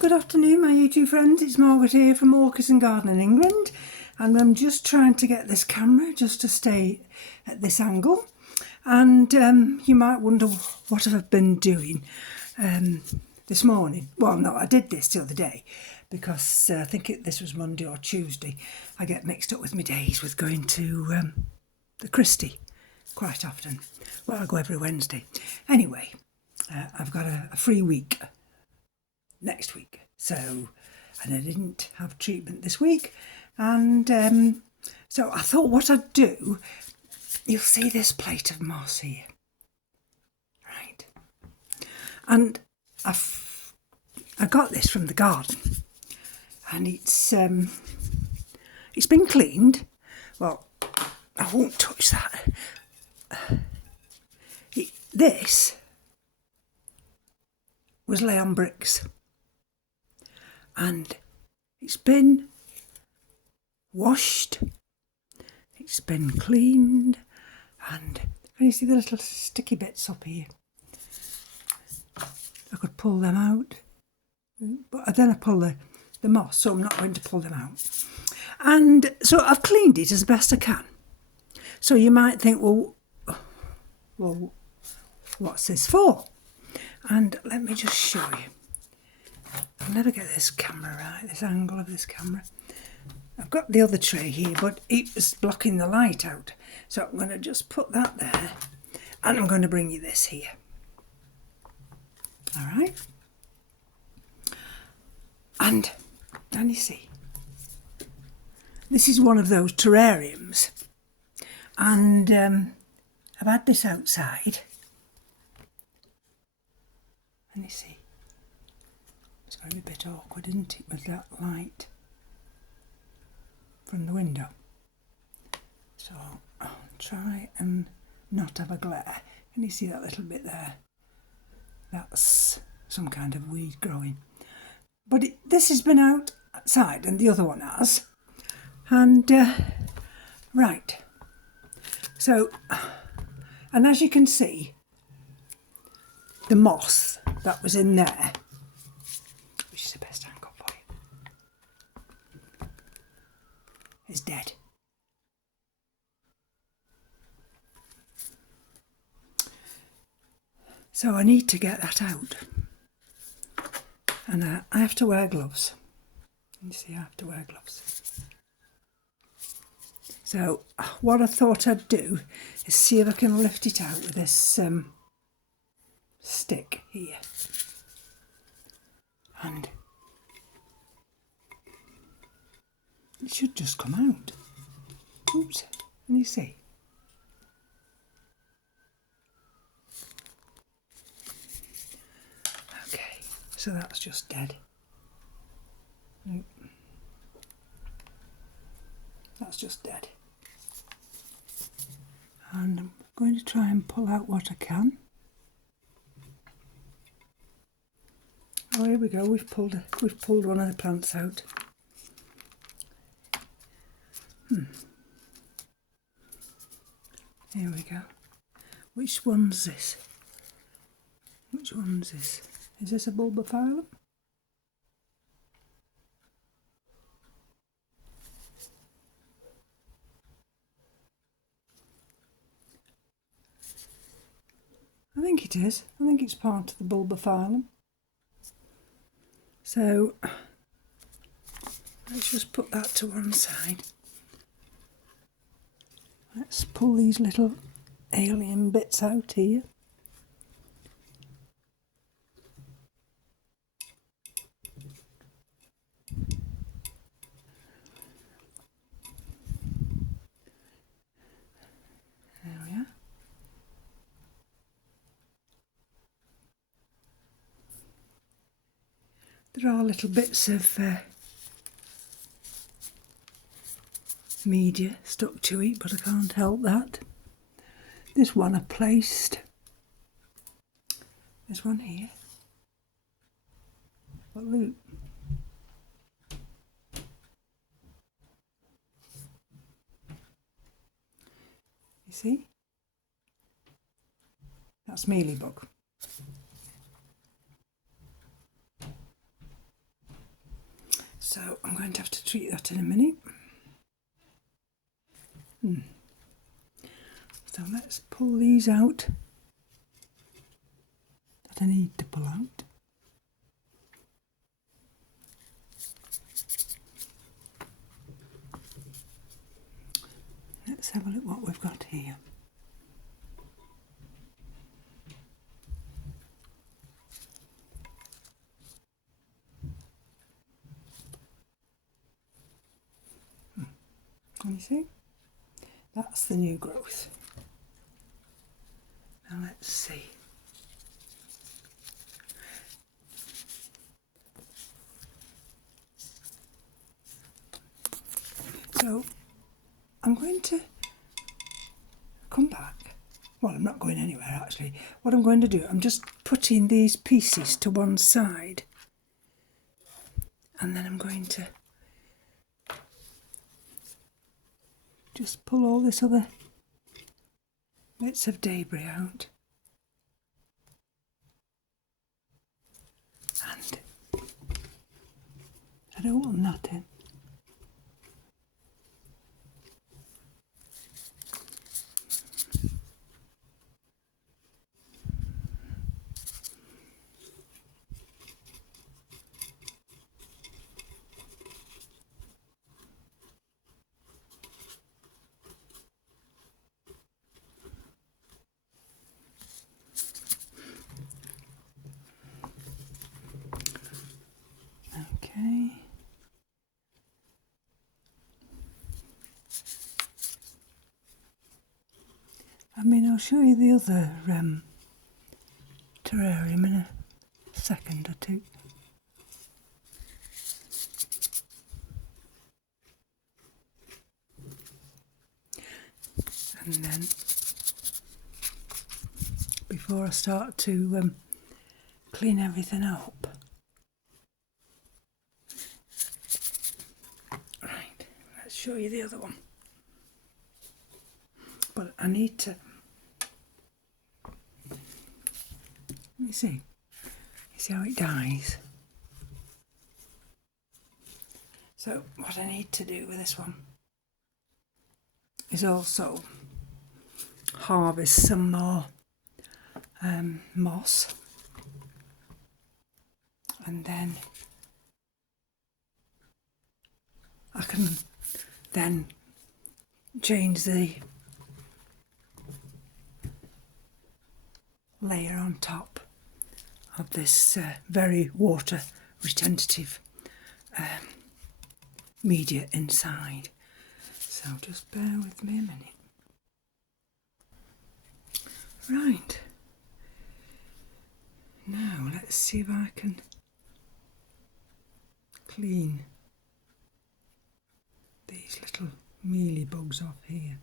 Good afternoon, my YouTube friends. It's Margaret here from Orchids and Garden in England, and I'm just trying to get this camera just to stay at this angle. And you might wonder what I've been doing this morning. Well, no, I did this the other day because I think this was Monday or Tuesday. I get mixed up with my days with going to the Christie quite often. Well, I go every Wednesday. Anyway, I've got a free week next week, and I didn't have treatment this week, and so I thought what I'd do, you'll see this plate of moss here, right, and I got this from the garden, and it's been cleaned. Well, I won't touch that. This was lay on bricks, and it's been washed, it's been cleaned, and can you see the little sticky bits up here? I could pull them out, but then I pull the moss, so I'm not going to pull them out. And so I've cleaned it as best I can. So you might think, well, what's this for? And let me just show you. I'll never get this camera right, this angle of this camera. I've got the other tray here, but it was blocking the light out. So I'm going to just put that there, and I'm going to bring you this here. All right. And you see, this is one of those terrariums. And I've had this outside. And you see, it's going to be a bit awkward, isn't it, with that light from the window. So I'll try and not have a glare. Can you see that little bit there? That's some kind of weed growing. But this has been outside, and the other one has. And, right. So, and as you can see, the moss that was in there, which is the best angle for you, is dead. So I need to get that out, and I have to wear gloves. You see, I have to wear gloves. So what I thought I'd do is see if I can lift it out with this stick here, and it should just come out. Oops, can you see? Okay, so that's just dead. That's just dead. And I'm going to try and pull out what I can. Oh, here we go. We've pulled one of the plants out. Here we go. Which one's this? Which one's this? Is this a Bulbophyllum? I think it is. I think it's part of the Bulbophyllum. So let's just put that to one side. Let's pull these little alien bits out here. There we are. There are little bits of media stuck to it, but I can't help that. This one I placed. There's one here. But look. You see? That's mealybug. So I'm going to have to treat that in a minute. So let's pull these out that I need to pull out. Let's have a look what we've got here. Can you see? That's the new growth. Now let's see. So I'm going to come back. Well, I'm not going anywhere actually. What I'm going to do, I'm just putting these pieces to one side, and then I'm going to just pull all this other bits of debris out. And I don't want that in. Okay. I mean, I'll show you the other terrarium in a second or two. And then, before I start to clean everything up. Right, let's show you the other one. But I need to, let me see. You see how it dies? So what I need to do with this one is also harvest some more moss, and then I can then change the layer on top of this very water retentive media inside. So just bear with me a minute. Right, now let's see if I can clean these little mealy bugs off here.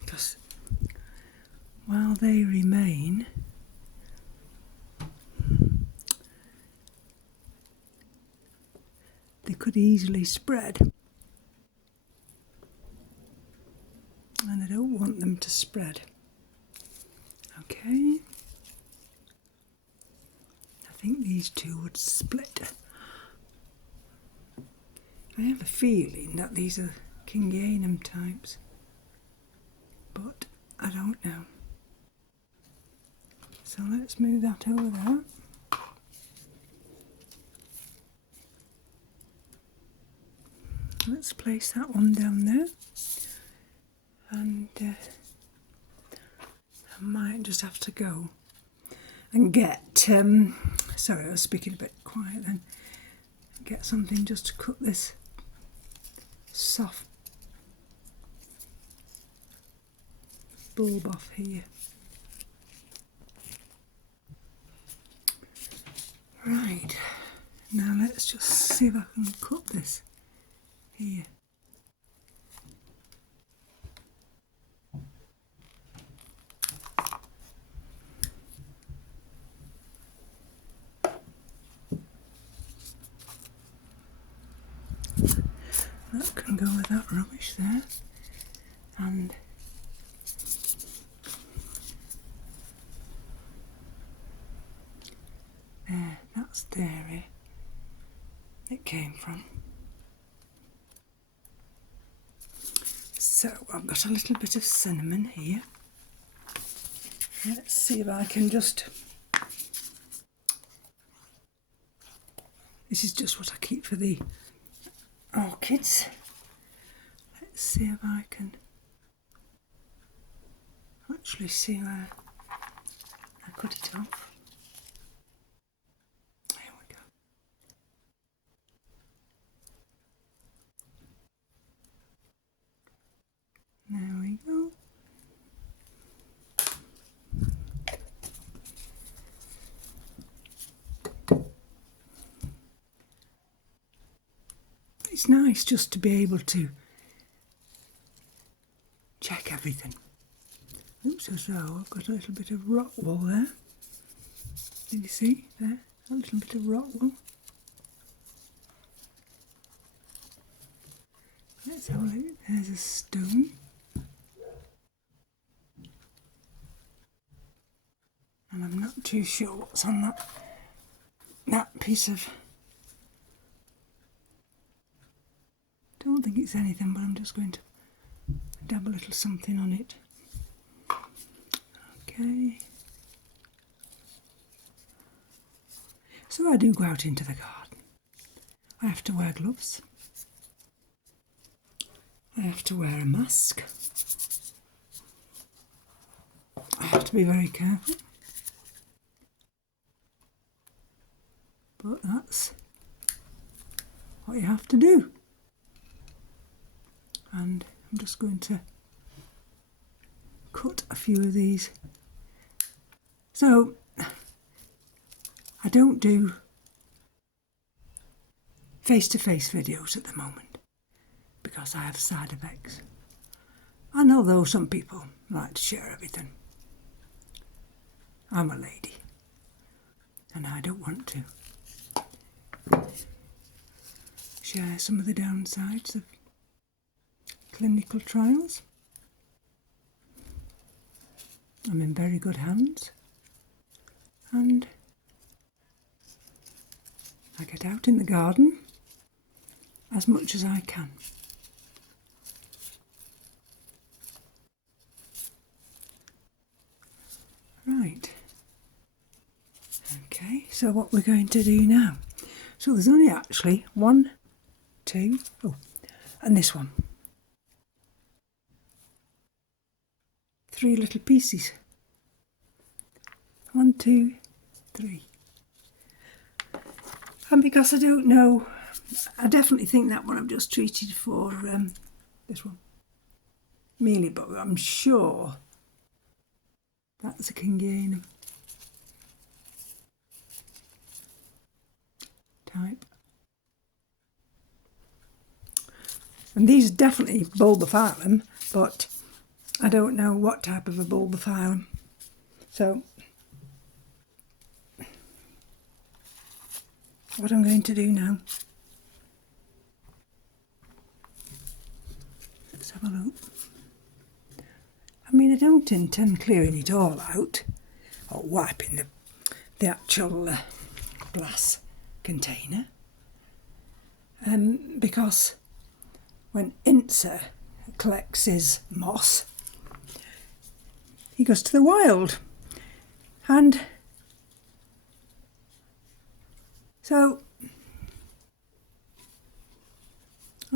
Because while they remain, they could easily spread, and I don't want them to spread. Okay, I think these two would split. I have a feeling that these are kingianum types, but I don't know. So let's move that over there. Let's place that one down there, and I might just have to go and get, sorry I was speaking a bit quiet then, get something just to cut this soft bulb off here. Right, now let's just see if I can cut this here. That can go with that rubbish there, and came from. So I've got a little bit of cinnamon here. Let's see if I can just... This is just what I keep for the orchids. Let's see if I can actually see where I cut it off. There we go. There we go. It's nice just to be able to check everything. Oops, so I've got a little bit of rock wool there. Did you see there? A little bit of rock wool. Let's have a look. There's a stone. And I'm not too sure what's on that piece of... Don't think it's anything, but I'm just going to dab a little something on it. Okay. So I do go out into the garden. I have to wear gloves. I have to wear a mask. I have to be very careful. But that's what you have to do. And I'm just going to cut a few of these. So I don't do face-to-face videos at the moment because I have side effects. And although some people like to share everything, I'm a lady and I don't want to share some of the downsides of clinical trials. I'm in very good hands and I get out in the garden as much as I can. Right. Okay, so what we're going to do now. So there's only actually 1, 2, and this one. 3 little pieces. 1, 2, 3. And because I don't know, I definitely think that one I've just treated for this one. Mealybug, I'm sure that's a kingianum type. And these are definitely Bulbophyllum, but I don't know what type of a Bulbophyllum. So what I'm going to do now, let's have a look. I mean, I don't intend clearing it all out or wiping the actual glass container, because when Incer collects his moss, he goes to the wild, and so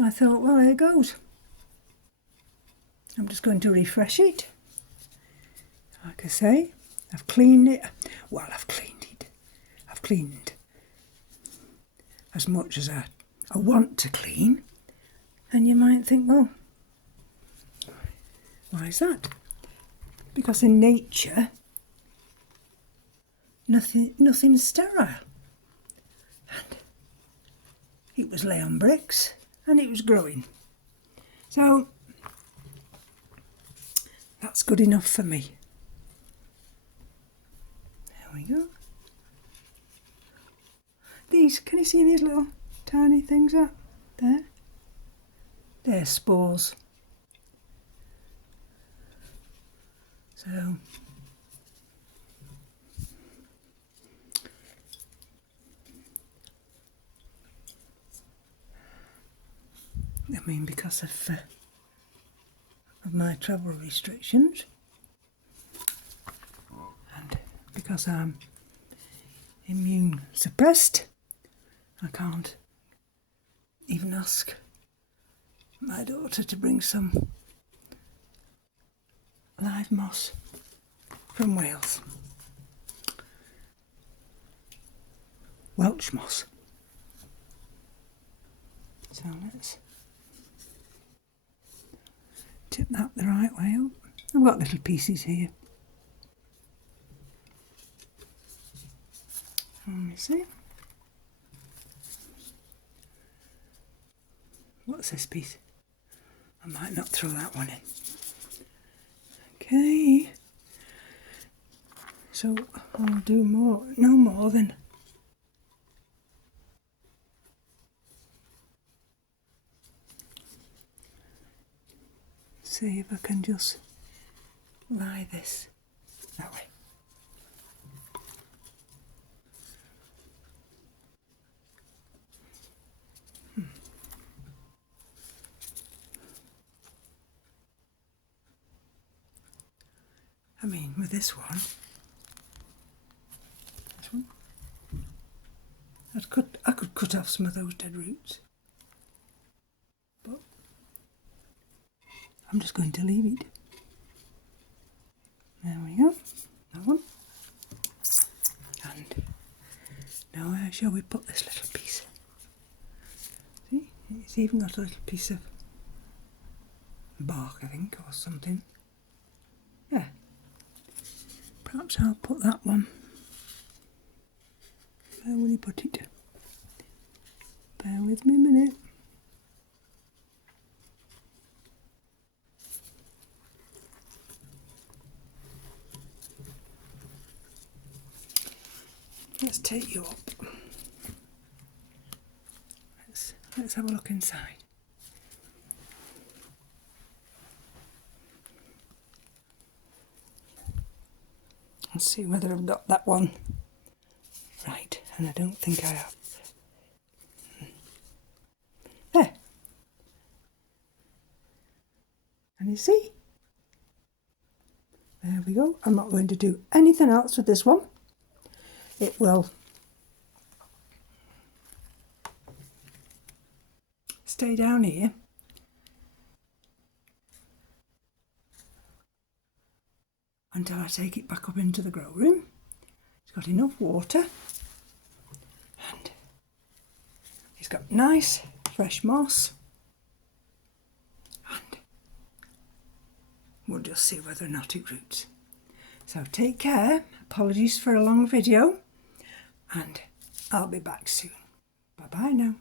I thought, well, there it goes. I'm just going to refresh it. Like I say, I've cleaned it. Well, I've cleaned it. I've cleaned as much as I want to clean. And you might think, well, why is that? Because in nature, nothing's sterile. And it was lay on bricks and it was growing. So that's good enough for me. There we go. These, can you see these little tiny things up there? They're spores. So between because of my travel restrictions, and because I'm immune suppressed. I can't even ask my daughter to bring some live moss from Wales. Welsh moss. So let's tip that the right way up. I've got little pieces here. Let me see. What's this piece? I might not throw that one in. Okay. So I'll do no more than see if I can just lie this that way. I mean, with this one, I could cut off some of those dead roots, but I'm just going to leave it. There we go, that one. And now where shall we put this little piece? See, it's even got a little piece of bark, I think, or something. Yeah. Perhaps I'll put that one. Where will you put it? Bear with me a minute. Let's take you up. Let's have a look inside. Let's see whether I've got that one right, and I don't think I have. There. And you see? There we go. I'm not going to do anything else with this one. It will stay down here until I take it back up into the grow room. It's got enough water and it's got nice fresh moss, and we'll just see whether or not it roots. So take care, apologies for a long video, and I'll be back soon. Bye bye now.